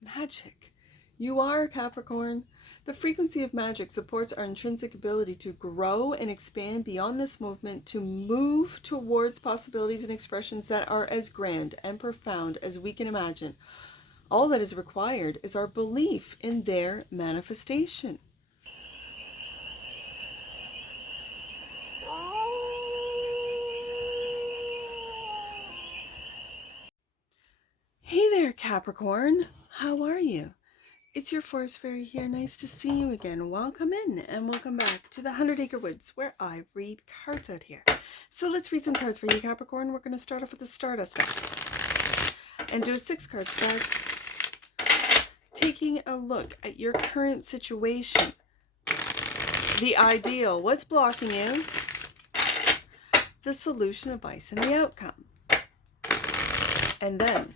Magic. You are Capricorn. The frequency of magic supports our intrinsic ability to grow and expand beyond this movement, to move towards possibilities and expressions that are as grand and profound as we can imagine. All that is required is our belief in their manifestation. Hey there, Capricorn. How are you? It's your Forest Fairy here. Nice to see you again. Welcome in and welcome back to the 100-Acre Woods where I read cards out here. So let's read some cards for you, Capricorn. We're going to start off with the Stardust deck and do a 6-card spread, taking a look at your current situation, the ideal, what's blocking you, the solution, advice, and the outcome. And then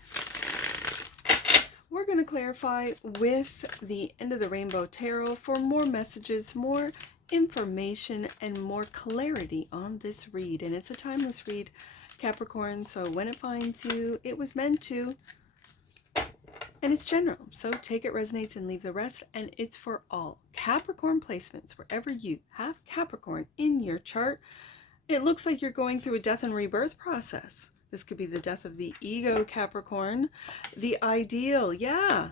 we're going to clarify with the End of the Rainbow Tarot for more messages, more information, and more clarity on this read. And it's a timeless read, Capricorn, so when it finds you, it was meant to. And it's general, so take it, resonates, and leave the rest. And it's for all Capricorn placements, wherever you have Capricorn in your chart. It looks like you're going through a death and rebirth process. This could be the death of the ego, Capricorn. The ideal, yeah.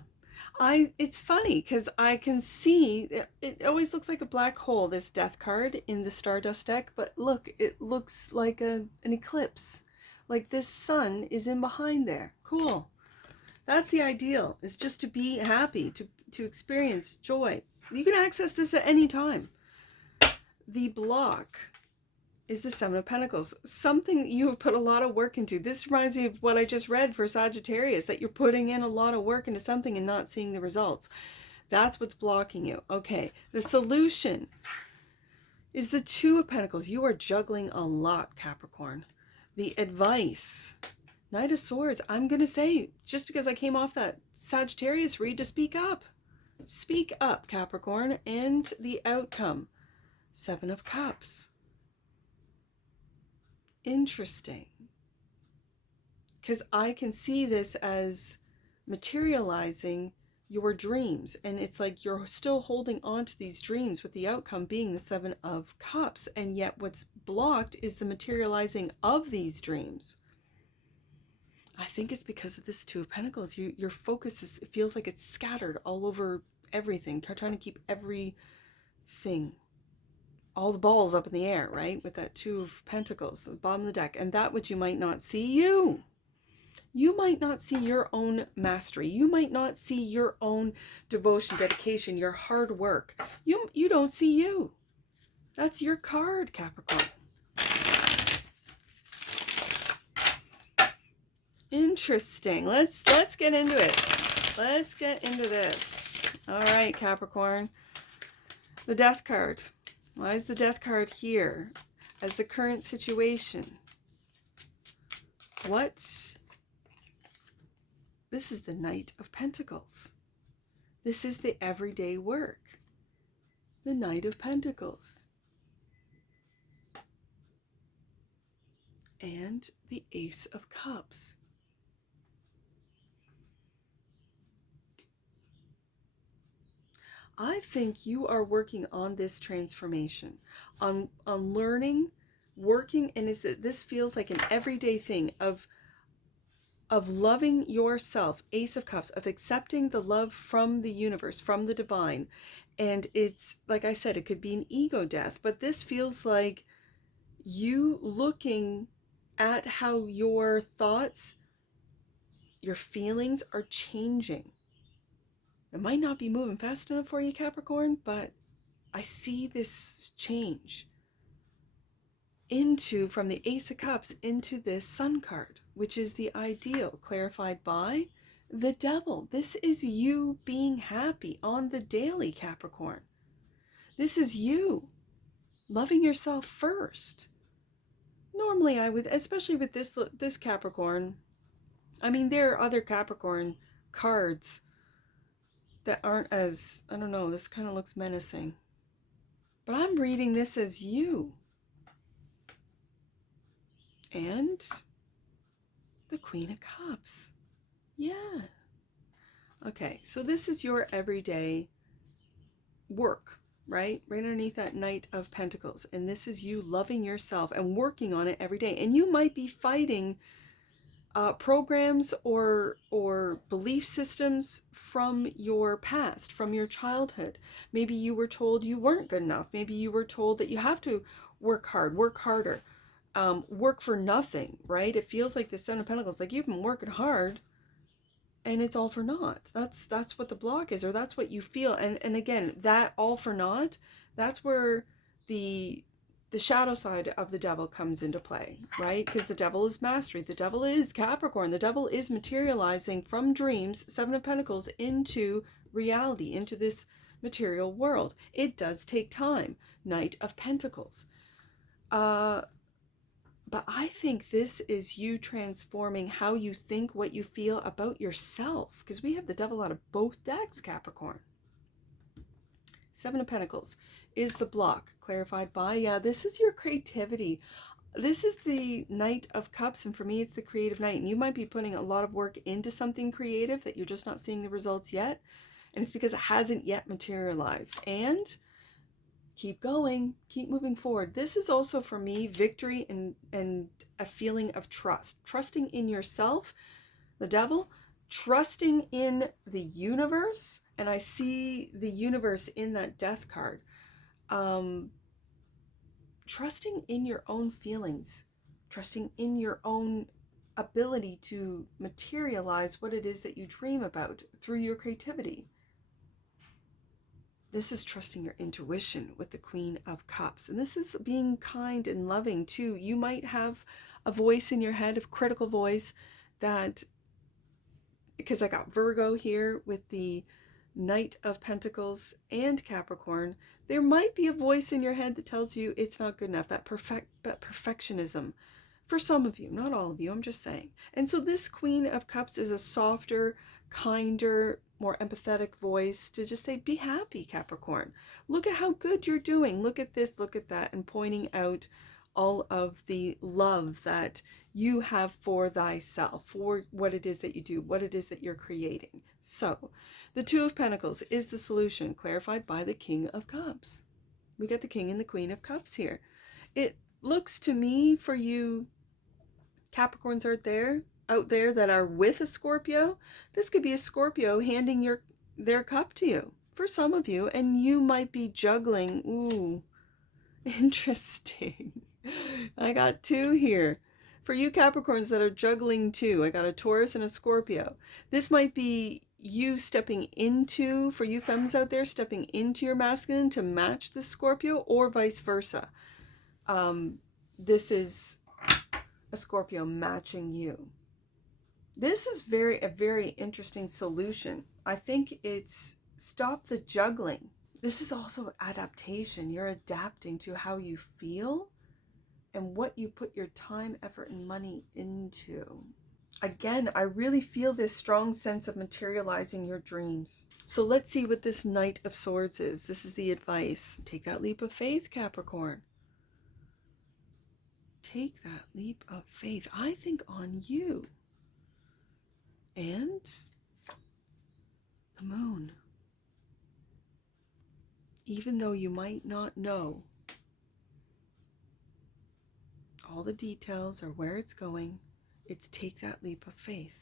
It's funny because I can see, it always looks like a black hole, this death card in the Stardust deck. But look, it looks like an eclipse. Like this sun is in behind there. Cool. That's the ideal, is just to be happy, to experience joy. You can access this at any time. The block is the Seven of Pentacles, something you have put a lot of work into. This reminds me of what I just read for Sagittarius, that you're putting in a lot of work into something and not seeing the results. That's what's blocking you. Okay, the solution is the Two of Pentacles. You are juggling a lot, Capricorn. The advice, Knight of Swords. I'm going to say, just because I came off that Sagittarius read, to speak up. Speak up, Capricorn. And the outcome, Seven of Cups. Interesting, because I can see this as materializing your dreams, and it's like you're still holding on to these dreams, with the outcome being the Seven of Cups, and yet what's blocked is the materializing of these dreams. I think it's because of this Two of Pentacles. Your focus is, it feels like it's scattered all over everything, trying to keep everything, all the balls up in the air, right? With that Two of Pentacles, the bottom of the deck. And that which you might not see, you might not see your own mastery. You might not see your own devotion, dedication, your hard work. You don't see you. That's your card, Capricorn. Interesting. Let's get into it. Let's get into this. All right, Capricorn. The Death card. Why is the Death card here as the current situation? What? This is the Knight of Pentacles. This is the everyday work. The Knight of Pentacles. And the Ace of Cups. I think you are working on this transformation, on learning, working, and this feels like an everyday thing of loving yourself, Ace of Cups, of accepting the love from the universe, from the divine. And it's, like I said, it could be an ego death, but this feels like you looking at how your thoughts, your feelings are changing. It might not be moving fast enough for you, Capricorn, but I see this change from the Ace of Cups into this Sun card, which is the ideal, clarified by the Devil. This is you being happy on the daily, Capricorn. This is you loving yourself first. Normally I would, especially with this Capricorn, I mean, there are other Capricorn cards that aren't as, I don't know, this kind of looks menacing. But I'm reading this as you. And the Queen of Cups. Yeah. Okay, so this is your everyday work, right? Right underneath that Knight of Pentacles. And this is you loving yourself and working on it every day. And you might be fighting programs or belief systems from your past, from your childhood. Maybe you were told you weren't good enough. Maybe you were told that you have to work hard, work harder, work for nothing, right? It feels like the Seven of Pentacles, like you've been working hard and it's all for naught. That's what the block is, or that's what you feel. And again, that all for naught, that's where the shadow side of the devil comes into play, right? Because the devil is mastery. The devil is Capricorn. The devil is materializing from dreams, Seven of Pentacles, into reality, into this material world. It does take time. Knight of Pentacles. But I think this is you transforming how you think, what you feel about yourself. Because we have the devil out of both decks, Capricorn. Seven of Pentacles is the block, clarified by, yeah, this is your creativity. This is the Knight of Cups, and for me, it's the creative knight. And you might be putting a lot of work into something creative that you're just not seeing the results yet. And it's because it hasn't yet materialized. And keep going, keep moving forward. This is also for me victory and a feeling of trust, trusting in yourself, the devil, trusting in the universe. And I see the universe in that death card. Trusting in your own feelings, trusting in your own ability to materialize what it is that you dream about through your creativity. This is trusting your intuition with the Queen of Cups. And this is being kind and loving too. You might have a voice in your head, a critical voice that, because I got Virgo here with the Knight of Pentacles and Capricorn, there might be a voice in your head that tells you it's not good enough, that perfectionism. For some of you, not all of you, I'm just saying. And so this Queen of Cups is a softer, kinder, more empathetic voice to just say, be happy, Capricorn. Look at how good you're doing. Look at this, look at that, and pointing out all of the love that you have for thyself, for what it is that you do, what it is that you're creating. So the Two of Pentacles is the solution, clarified by the King of Cups. We got the King and the Queen of Cups here. It looks to me for you Capricorns out there that are with a Scorpio, this could be a Scorpio handing their cup to you for some of you, and you might be juggling. Ooh, interesting. I got two here. For you Capricorns that are juggling two, I got a Taurus and a Scorpio. This might be you stepping into, for you femmes out there, stepping into your masculine to match the Scorpio, or vice versa. This is a Scorpio matching you. This is a very interesting solution. I think it's stop the juggling. This is also adaptation. You're adapting to how you feel and what you put your time, effort, and money into. Again, I really feel this strong sense of materializing your dreams. So let's see what this Knight of Swords is. This is the advice. Take that leap of faith, Capricorn. Take that leap of faith. I think on you. And the Moon. Even though you might not know all the details or where it's going, it's take that leap of faith.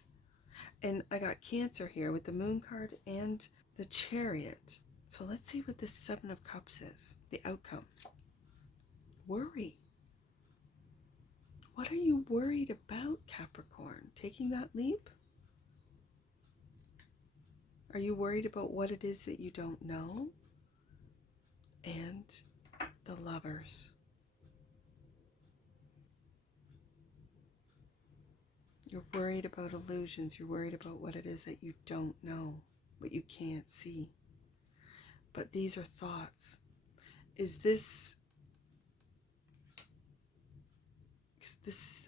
And I got Cancer here with the Moon card and the Chariot. So let's see what this Seven of Cups is. The outcome. Worry. What are you worried about, Capricorn? Taking that leap? Are you worried about what it is that you don't know? And the Lovers. You're worried about illusions. You're worried about what it is that you don't know, what you can't see. But these are thoughts. Is this...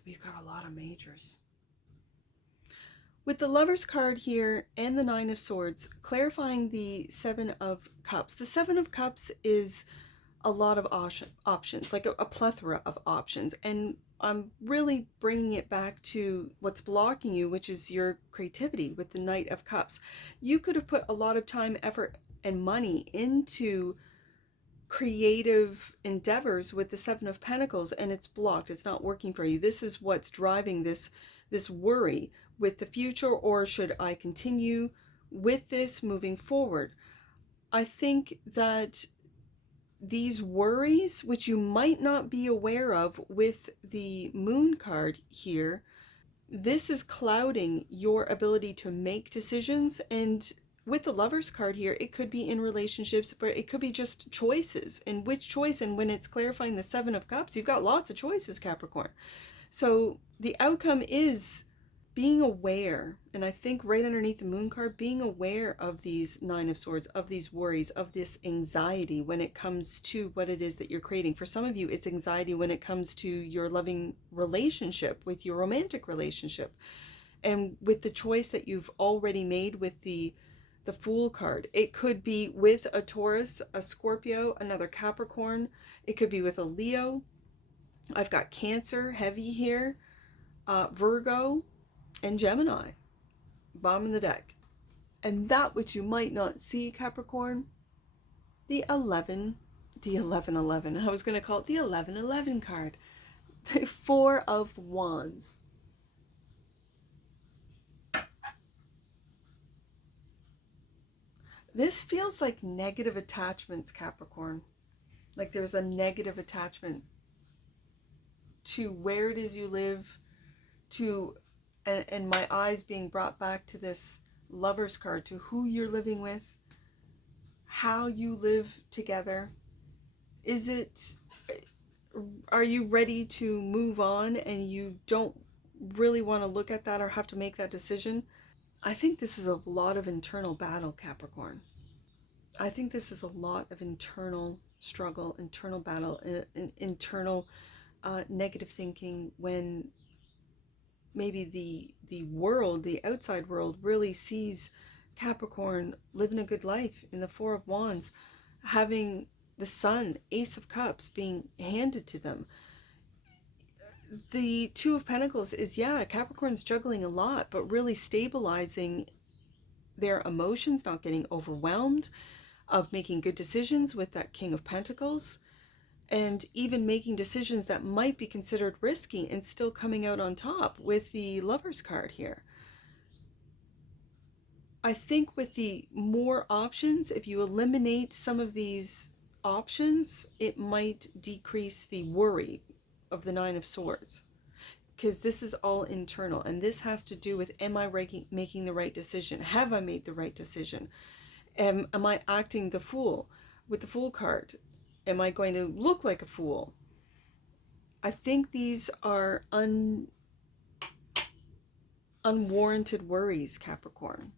we've got a lot of majors. With the Lovers card here and the Nine of Swords, clarifying the Seven of Cups. The Seven of Cups is a lot of options, like a plethora of options. And I'm really bringing it back to what's blocking you, which is your creativity with the Knight of Cups. You could have put a lot of time, effort, and money into creative endeavors with the Seven of Pentacles, and it's blocked. It's not working for you. This is what's driving this worry with the future, or should I continue with this moving forward? I think that these worries, which you might not be aware of with the Moon card here, this is clouding your ability to make decisions. And with the Lovers card here, it could be in relationships, but it could be just choices. And which choice? And when it's clarifying the Seven of Cups, you've got lots of choices, Capricorn. So the outcome is being aware, and I think right underneath the Moon card, being aware of these Nine of Swords, of these worries, of this anxiety when it comes to what it is that you're creating. For some of you, it's anxiety when it comes to your loving relationship, with your romantic relationship, and with the choice that you've already made with the Fool card. It could be with a Taurus, a Scorpio, another Capricorn. It could be with a Leo. I've got Cancer heavy here, Virgo, and Gemini, bottom of the deck. And that which you might not see, Capricorn, the 1111. I was going to call it the 1111 card. The Four of Wands. This feels like negative attachments, Capricorn. Like there's a negative attachment to where it is you live, to, and my eyes being brought back to this Lovers card, to who you're living with, how you live together. Are you ready to move on and you don't really want to look at that or have to make that decision? I think this is a lot of internal battle, Capricorn. I think this is a lot of internal struggle, internal battle, internal negative thinking, when maybe the world, the outside world, really sees Capricorn living a good life in the Four of Wands, having the Sun, Ace of Cups being handed to them. The Two of Pentacles is, yeah, Capricorn's juggling a lot, but really stabilizing their emotions, not getting overwhelmed, of making good decisions with that King of Pentacles, and even making decisions that might be considered risky and still coming out on top with the Lovers card here. I think with the more options, if you eliminate some of these options, it might decrease the worry of the Nine of Swords, because this is all internal, and this has to do with, am I making the right decision? Have I made the right decision? Am I acting the fool with the Fool card? Am I going to look like a fool? I think these are unwarranted worries, Capricorn,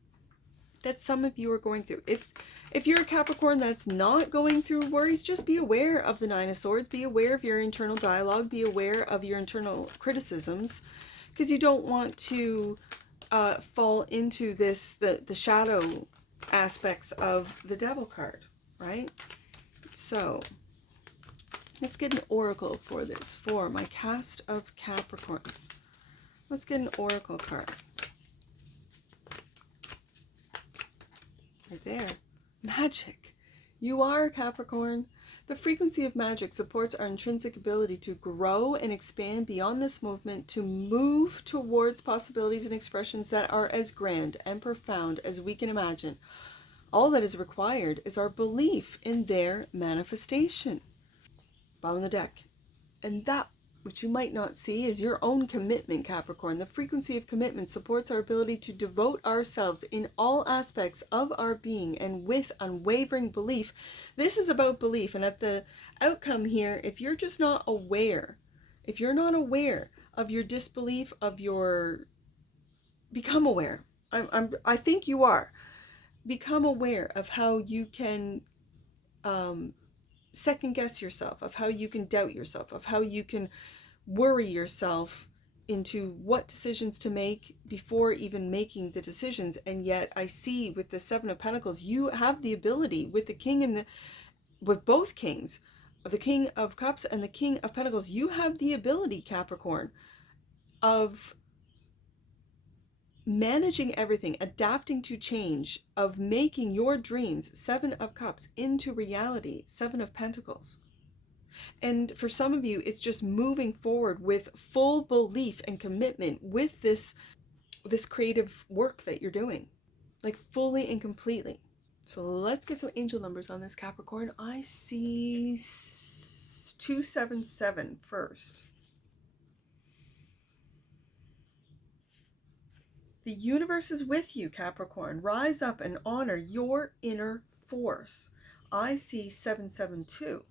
that some of you are going through. If you're a Capricorn that's not going through worries, just be aware of the Nine of Swords. Be aware of your internal dialogue. Be aware of your internal criticisms, because you don't want to fall into this, the shadow aspects of the Devil card, right? So let's get an oracle for this, for my cast of Capricorns. Let's get an oracle card. Right there. Magic. You are Capricorn. The frequency of magic supports our intrinsic ability to grow and expand beyond this movement, to move towards possibilities and expressions that are as grand and profound as we can imagine. All that is required is our belief in their manifestation. Bottom of the deck. And that which you might not see is your own commitment, Capricorn. The frequency of commitment supports our ability to devote ourselves in all aspects of our being and with unwavering belief. This is about belief. And at the outcome here, if you're just not aware, if you're not aware of your disbelief, of your... Become aware. I think you are. Become aware of how you can second guess yourself, of how you can doubt yourself, of how you can worry yourself into what decisions to make before even making the decisions. And yet I see with the Seven of Pentacles, you have the ability with the King and with both Kings the King of Cups and the King of Pentacles. You have the ability, Capricorn, of managing everything, adapting to change, of making your dreams, Seven of Cups, into reality, Seven of Pentacles. And for some of you, it's just moving forward with full belief and commitment with this creative work that you're doing, like fully and completely. So let's get some angel numbers on this, Capricorn. I see 277 first. The universe is with you, Capricorn. Rise up and honor your inner force. I see 772.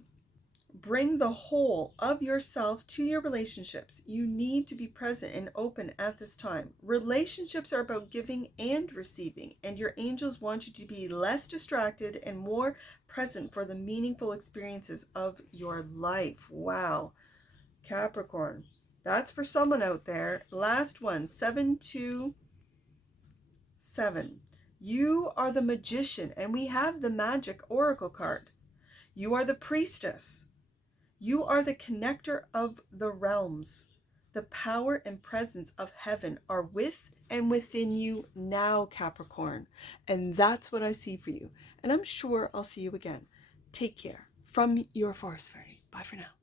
Bring the whole of yourself to your relationships. You need to be present and open at this time. Relationships are about giving and receiving, and your angels want you to be less distracted and more present for the meaningful experiences of your life. Wow, Capricorn. That's for someone out there. Last one, 727. You are the magician, and we have the magic oracle card. You are the priestess. You are the connector of the realms. The power and presence of heaven are with and within you now, Capricorn. And that's what I see for you. And I'm sure I'll see you again. Take care. From your Forest Fairy. Bye for now.